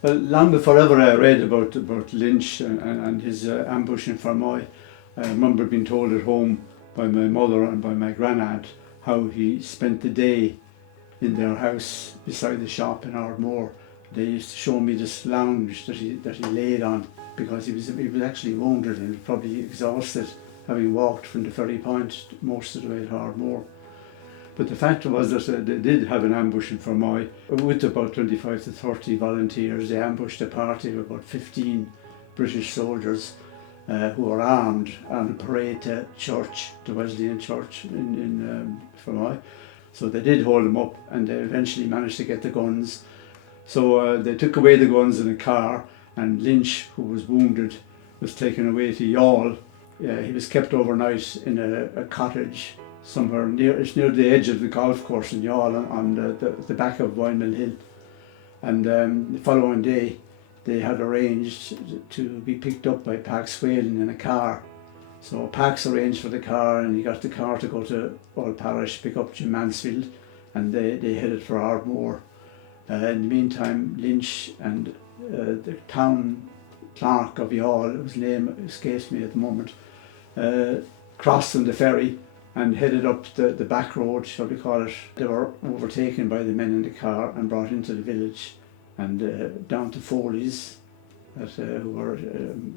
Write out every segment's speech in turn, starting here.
Well, long before ever I read about Lynch and his ambush in Fermoy, I remember being told at home by my mother and by my granddad how he spent the day in their house beside the shop in Ardmore. They used to show me this lounge that he laid on, because he was actually wounded and probably exhausted, having walked from the ferry point most of the way to Ardmore. But the fact was that they did have an ambush in Fermoy with about 25 to 30 volunteers. They ambushed a party of about 15 British soldiers who were armed on a parade to church, the Wesleyan church in Fermoy. So they did hold them up, and they eventually managed to get the guns. So they took away the guns in a car, and Lynch, who was wounded, was taken away to Youghal. He was kept overnight in a cottage somewhere near the edge of the golf course in Youghal, on the back of Windmill Hill. And the following day they had arranged to be picked up by Pax Whelan in a car. So Pax arranged for the car, and he got the car to go to Old Parish, pick up Jim Mansfield, and they headed for Ardmore. In the meantime, Lynch and the town clerk of Youghal, whose name escapes me at the moment, crossed on the ferry and headed up the back road, shall we call it. They were overtaken by the men in the car and brought into the village, and down to Foley's, who were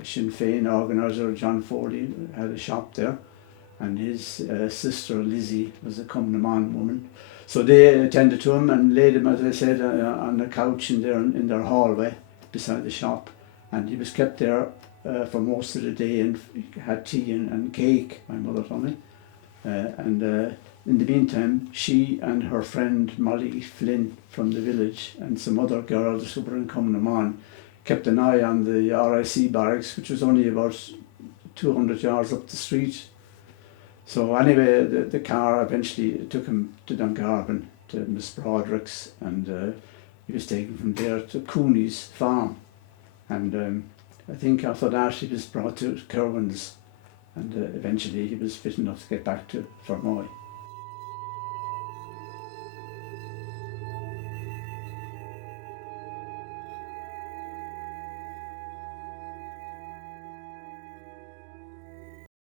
Sinn Féin organiser. John Foley had a shop there, and his sister Lizzie was a Cumnaman woman. So they attended to him and laid him, as I said, on the couch in their hallway beside the shop, and he was kept there for most of the day, and had tea and cake, my mother told me. And in the meantime, she and her friend Molly Flynn from the village and some other girls who were in Cumnaman kept an eye on the RIC barracks, which was only about 200 yards up the street. So anyway, the car eventually took him to Dungarvan, to Miss Broderick's, and he was taken from there to Cooney's farm. And I think after that he was brought to Kerwin's, and eventually he was fit enough to get back to Fermoy.